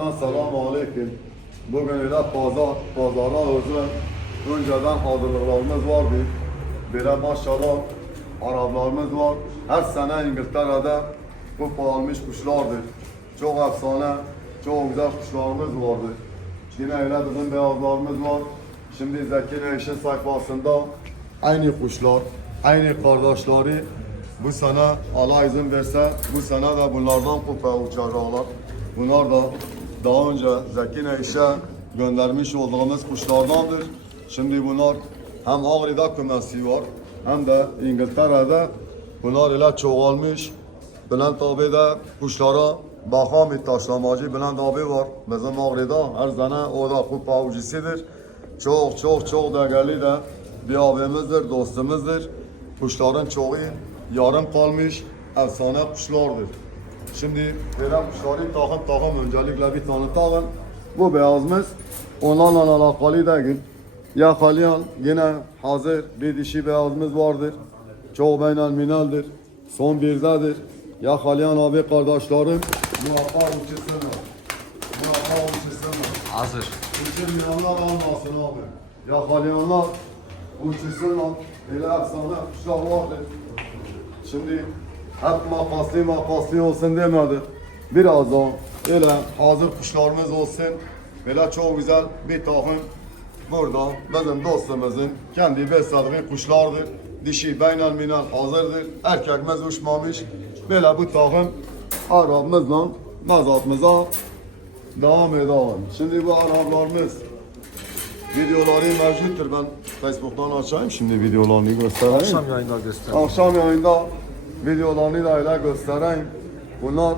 Cümleten selamu aleyküm. Bugün öyle pazar, pazara özel önceden hazırlıklarımız vardı. Böyle maşallah Araplarımız var. Her sene İngiltere'de kupa almış kuşlardır. Çok efsane, çok güzel kuşlarımız vardı. Yine öyle bizim beyazlarımız var. Şimdi Zeki Reis'in sayfasında aynı kuşlar, aynı kardeşleri bu sene Allah izin verse bu sene de bunlardan kupa uçacaklar. Bunlar da daha önce Zeki Reis'e göndermiş olduğumuz kuşlardandır. Şimdi bunlar hem Ağrı'da kümesi var hem de İngiltere'de bunlar ile çoğalmış. Bülent abi de kuşlara bakan bir taşlamacı Bülent abi var. Bizim Ağrı'da her sene o da kupa avcısıdır. Çok çok çok değerli de bir abimizdir, dostumuzdur. Kuşların çoğu yarım kalmış efsane kuşlardır. Şimdi böyle kuşları takım takım öncelikle bir tanıtalım. Bu beyazımız onlarla alakalı değil. Yakalayan yine hazır bir dişi beyazımız vardır. Çok beynel mineldir. Son birdedir. Yakalayan abi kardeşlerim muhakkak uçursunlar. Muhakkak uçursunlar. Hazır. Uçurmayanlar almasın abi. Yakalayanlar uçursunlar. Öyle efsane kuşlar vardır. Şimdi hep makaslı makaslı olsun demedi. Biraz da öyle hazır kuşlarımız olsun. Böyle çok güzel bir takım burada bizim dostumuzun kendi beslediği kuşlardır. Dişi beynel minel hazırdır. Erkekimiz uçmamış. Böyle bu takım Arabımızla mazatımıza devam edelim. Şimdi bu Araplarımız videoları mevcuttur. Ben Facebook'tan açayım şimdi videolarını göstereyim. Akşam yayında göster. Akşam yayında videolarını da öyle göstereyim. Bunlar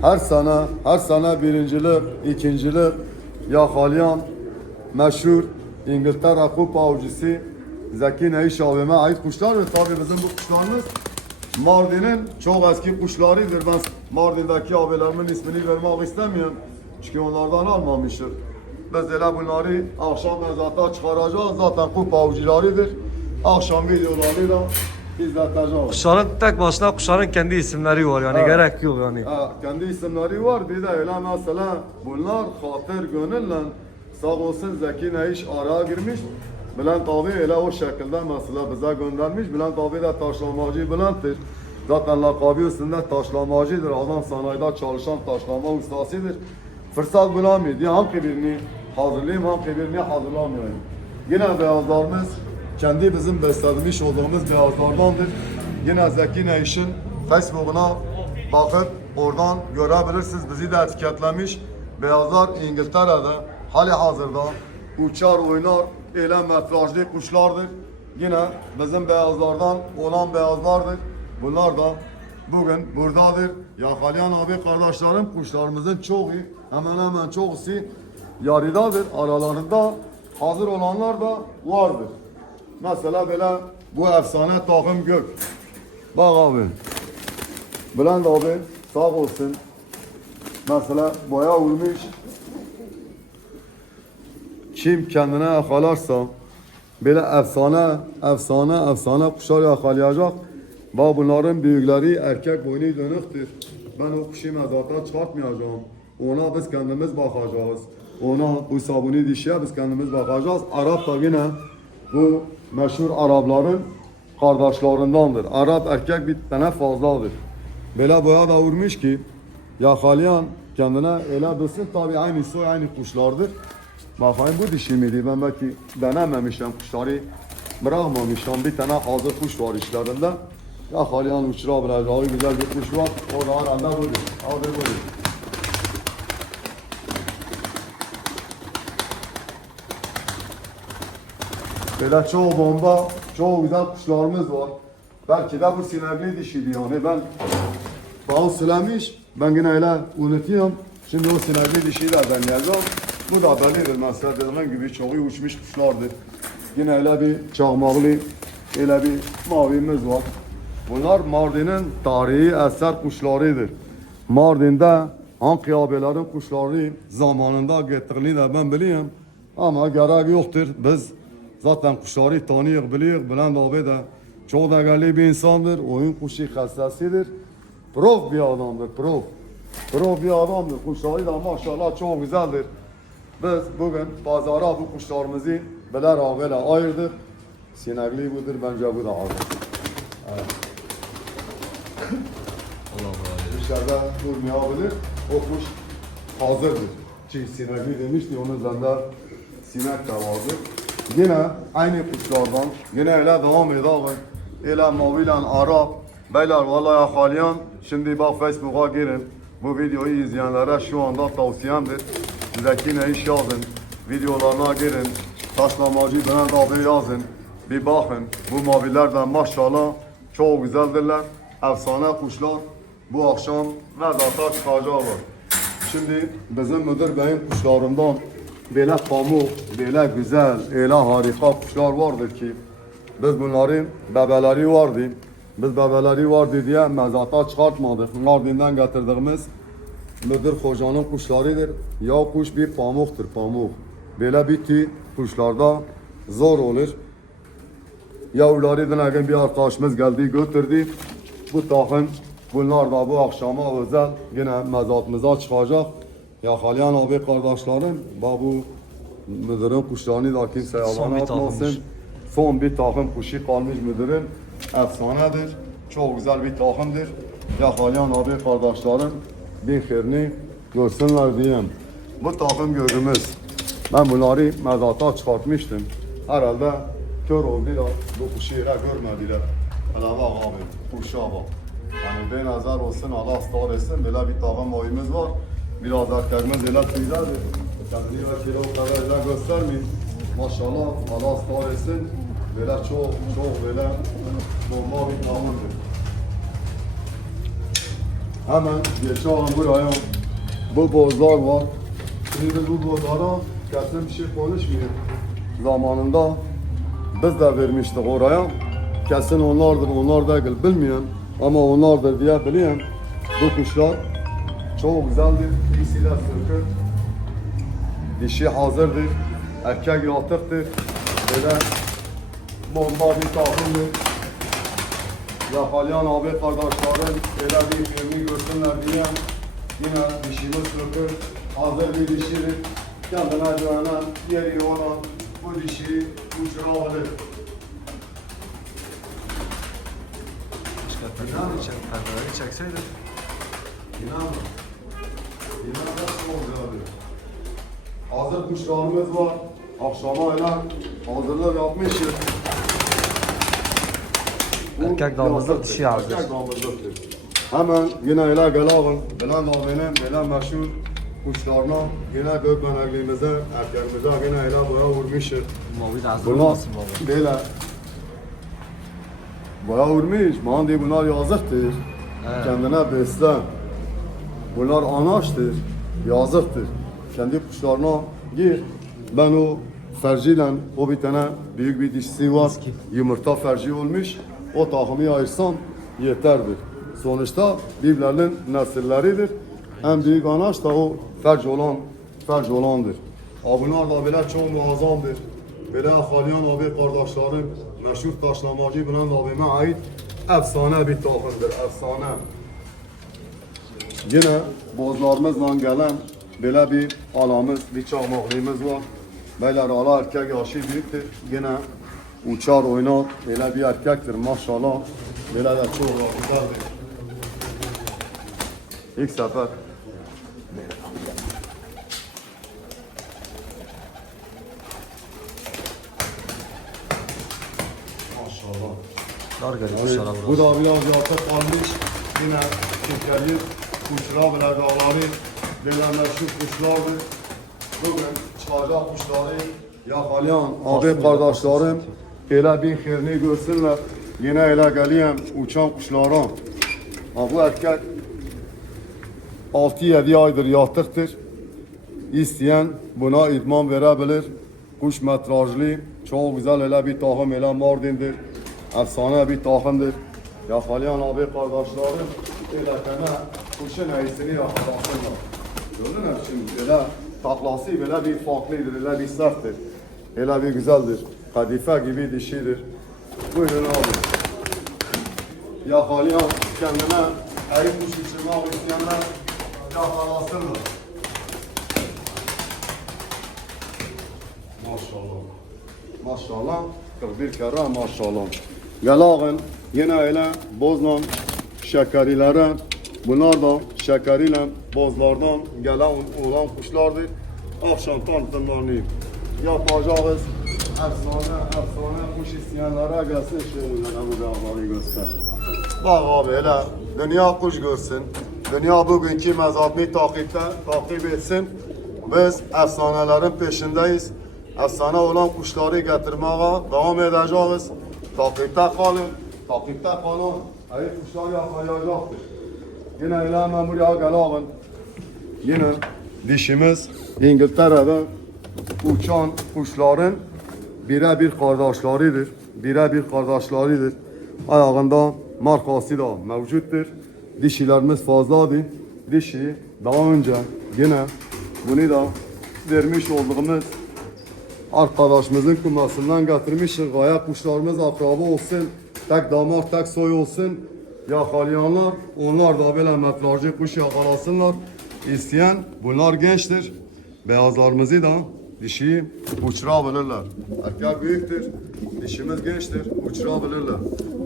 her sene, her sene birincilik, ikincilik yakalayan meşhur İngiltere Kupa avcısı Zeki Neyiş abime ait kuşlar ve tabi bizim bu kuşlarımız Mardin'in çok eski kuşlarıdır. Ben Mardin'deki abilerimin ismini vermek istemiyorum. Çünkü onlardan almamıştır. Biz de bunları akşam mezata çıkaracağız. Zaten kupa avcılarıdır. Akşam videolarıyla izleteceğiz. Kuşların tek başına kuşların kendi isimleri var yani Evet. gerek yok yani. Ha, kendi isimleri var. Bir de öyle mesela bunlar hatır gönülle sağ olsun Zeki Neyiş araya girmiş. Bülent abi öyle o şekilde mesela bize göndermiş. Bülent abi de taşlamacı Bülent'tir. Zaten lakabı üstünde taşlamacıdır. Adam sanayide çalışan taşlama ustasıdır. Fırsat bulamıyor. diye hangi birini hazırlayayım, hangi birini hazırlamayayım. Yine beyazlarımız kendi bizim beslediğimiz olduğumuz beyazlardandır. Yine Zeki Neyş'in Facebook'una bakıp oradan görebilirsiniz. Bizi de etiketlemiş. Beyazlar İngiltere'de hali hazırda uçar oynar eyle metrajlı kuşlardır. Yine bizim beyazlardan olan beyazlardır. Bunlar da bugün buradadır. Yakalayan abi kardeşlerim kuşlarımızın çoğu hemen hemen çoğusu yarıdadır. Aralarında hazır olanlar da vardır. Mesela böyle bu efsane takım gök. Bak abi. Bülent abi sağ olsun. Mesela boya vurmuş. Kim kendine yakalarsa böyle efsane, efsane, efsane kuşlar yakalayacak. Bak bunların büyükleri erkek boynu dönüktür. Ben o kuşu mezattan çıkartmayacağım. Ona biz kendimiz bakacağız. Ona bu sabuni dişiye biz kendimiz bakacağız. Arap da yine bu meşhur Arapların kardeşlerindendir. Arap erkek bir tane fazladır. Böyle boya da vurmuş ki yakalayan kendine ele bilsin tabi aynı soy aynı kuşlardır. Bakayım bu dişi miydi? Ben belki denememişim kuşları bırakmamışım. Bir tane hazır kuş var işlerinde. Yakalayan uçurabileceği güzel bir kuş var. O da herhalde budur. Hadi budur. Böyle çoğu bomba, çoğu güzel kuşlarımız var. Belki de bu sinirli dişiydi yani ben bana söylemiş, ben yine öyle unutuyorum. Şimdi o sinirli dişiyi de ben yazdım. Bu da bellidir mesela dediğim gibi çoğu uçmuş kuşlardır. Yine öyle bir çakmaklı, öyle bir mavimiz var. Bunlar Mardin'in tarihi eser kuşlarıdır. Mardin'de hangi abilerin kuşları zamanında gittiğini de ben biliyorum. Ama gerek yoktur. Biz zaten kuşları tanıyoruz, biliyoruz. Bülent abi de çok değerli bir insandır. Oyun kuşu hassasidir. Prof bir adamdır, prof. Pro bir adamdır. Kuşları da maşallah çok güzeldir. Biz bugün pazara bu kuşlarımızı böyle rağbele ayırdık. Sinekli budur bence bu da hazır. Allah Allah. Dışarıda durmayabilir. O kuş hazırdır. Çünkü sinekli demişti onun üzerinde sinek de vardır. Yine aynı kuşlardan yine öyle devam edelim. Öyle maviyle Arap. Beyler vallahi haliyen şimdi bak Facebook'a girin. Bu videoyu izleyenlere şu anda tavsiyemdir. Zekine iş yazın. Videolarına girin. Taşlamacı Bülent abi yazın. Bir bakın. Bu maviler de maşallah çok güzeldirler. Efsane kuşlar. Bu akşam Vedat'a çıkacaklar. Şimdi bizim müdür beyin kuşlarından böyle pamuk, böyle güzel, öyle harika kuşlar vardır ki biz bunların bebeleri vardı. Biz bebeleri vardı diye mezata çıkartmadık. Mardin'den getirdiğimiz müdür hocanın kuşlarıdır. Ya kuş bir pamuktur, pamuk. Böyle biti kuşlarda zor olur. Yavruları dinleyen bir arkadaşımız geldi götürdü. Bu takım bunlar da bu akşama özel yine mezatımıza çıkacak. Ya Halyan abi kardeşlerim bak bu müdürün kuşlarını da kimse yalan bir atmasın. Son bir takım kuşu kalmış müdürün. Efsanedir. Çok güzel bir takımdır. Ya Halyan abi kardeşlerim bir xeyrini görsünler diyeyim. Bu takım gözümüz. Ben bunları mezata çıkartmıştım. Herhalde kör oldular. Bu kuşu yere görmediler. Hele bak abi, kuşa bak. Yani bir nazar olsun, Allah ıslah etsin. Böyle bir takım oyumuz var. Biraz erkekimiz öyle tüylerdir. Kendini belki de o kadar öyle göstermeyin. Maşallah, Allah etsin. Böyle çok, çok böyle bomba bir takımdır. Hemen geçelim buraya. Bu bozlar var. Şimdi biz bu bozlara kesin bir şey konuşmuyor. Zamanında biz de vermiştik oraya. Kesin onlardır, onlar değil bilmiyorum. Ama onlardır diye biliyorum. Bu kuşlar çok güzeldir. İkisi de sırkır. Dişi hazırdır. Erkek yatıktır. Böyle bomba bir takımdır. Ya Halyan abi kardeşlerim öyle bir filmi görsünler diye yine dişimiz sürtür. Hazır bir dişidir. Kendine güvenen, yeri olan bu dişi uçurabilir. Perdeleri çek, perdeleri çekseydi. İnanın. İnanın çok güzeldir. Hazır kuşlarımız var. Akşama öyle hazırlık yapmışız. Bu Erkek damızlık, dişi hazır. Erkek damızlıktır. Hemen yine öyle gelelim. Bülent abinin böyle meşhur kuşlarına yine gökmenekliğimize, erkeğimize yine öyle boya vurmuşuz. Mavi de hazır Bunlar olmasın baba. böyle boya vurmuş. Man diye bunlar yazıktır. He. Kendine beslen. Bunlar anaçtır, yazıktır. Kendi kuşlarına gir. Ben o ferciyle, o bir tane büyük bir dişisi var. Yumurta ferci olmuş. O takımı ayırsan yeterdir. Sonuçta birbirlerinin nesilleridir. En büyük anaç da o ferci olan, ferci olandır. Bunlar da böyle çok muazzamdır. Böyle Halyan abi kardeşlerim, meşhur taşlamacı Bülent abime ait efsane bir takımdır, efsane. Yine bozlarımızla gelen böyle bir alamız, bir çamaklığımız var. Beyler ala erkek yaşı büyüktür. Yine uçar oynar. Böyle bir erkektir maşallah. Böyle de çok güzeldir. İlk sefer. Maşallah. Dar Evet, kuşlara bu da biraz yatık kalmış. Yine Türkiye'yi kuşlar bile dağları meşhur kuşlardır. Bugün çıkacak kuşları yakalayan abi kardeşlerim böyle bir xeyrini görsünler. Yine öyle geleyim uçan kuşlara. Ha, bu erkek 6-7 aydır yatıktır. İsteyen buna idman verebilir. Kuş metrajlı, çok güzel öyle bir tahım, öyle Mardin'dir. Efsane bir tahımdır. Yakalayan abi kardeşlerim, öyle tane kuşun iyisini yakalasınlar. Gördün mü şimdi öyle taklası böyle bir farklıdır, öyle bir serttir. Öyle bir güzeldir. Kadife gibi dişidir. Buyurun abi. Yakalayan kendine iyi kuş uçurmak isteyenler yakalasınlar. Maşallah. Maşallah. 41 kere maşallah. Gel ağın yine öyle bozlan şekerilere bunlar da şekeriyle bozlardan gelen olan kuşlardır. Akşam tanıtımlarını yapacağız. Efsane efsane kuş isteyenlere gelsin şöyle bu dağları göster. Bak abi hele dünya kuş görsün. Dünya bugünkü mezatını takipte takip etsin. Biz efsanelerin peşindeyiz. Efsane olan kuşları getirmeye devam edeceğiz. Takipte kalın. Takipte kalın. Hayır kuşlar yakalayacaktır. Yine öyle hemen buraya gelin. Yine dişimiz İngiltere'de uçan kuşların birebir kardeşleridir. Birebir kardeşleridir. Ayağında markası da mevcuttur. Dişilerimiz fazladır. Dişi daha önce yine bunu da vermiş olduğumuz arkadaşımızın kumasından getirmişiz. Gayet kuşlarımız akraba olsun. Tek damar, tek soy olsun. Yakalayanlar, onlar da böyle metrajlı kuş yakalasınlar. İsteyen, bunlar gençtir. Beyazlarımızı da dişi uçurabilirler. Erkek büyüktür, dişimiz gençtir, uçurabilirler.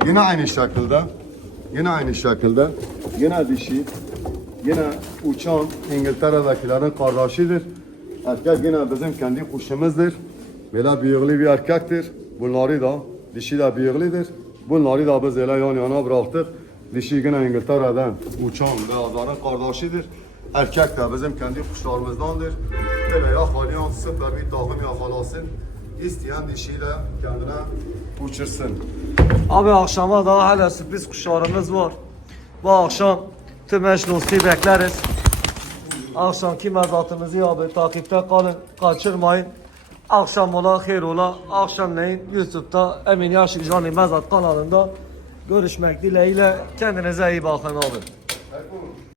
Yine aynı şekilde, yine aynı şekilde, yine dişi, yine uçan İngiltere'dekilerin kardeşidir. Erkek yine bizim kendi kuşumuzdur. Böyle büyüklü bir erkektir. Bunları da, dişi de büyüklüdür. Bunları da biz öyle yan yana bıraktık. Dişi yine İngiltere'den uçan beyazların kardeşidir. Erkek de bizim kendi kuşlarımızdandır. Böyle yakalayan süper bir takım yakalasın. İsteyen dişiyle kendine uçursun. Abi akşama daha hala sürpriz kuşlarımız var. Bu akşam tüm eş dostu bekleriz. Akşamki mezatımızı abi takipte kalın, kaçırmayın. Akşam ola, hayır ola. Akşamleyin YouTube'da Emin Yaşık Canlı Mezat kanalında görüşmek dileğiyle. Kendinize iyi bakın abi.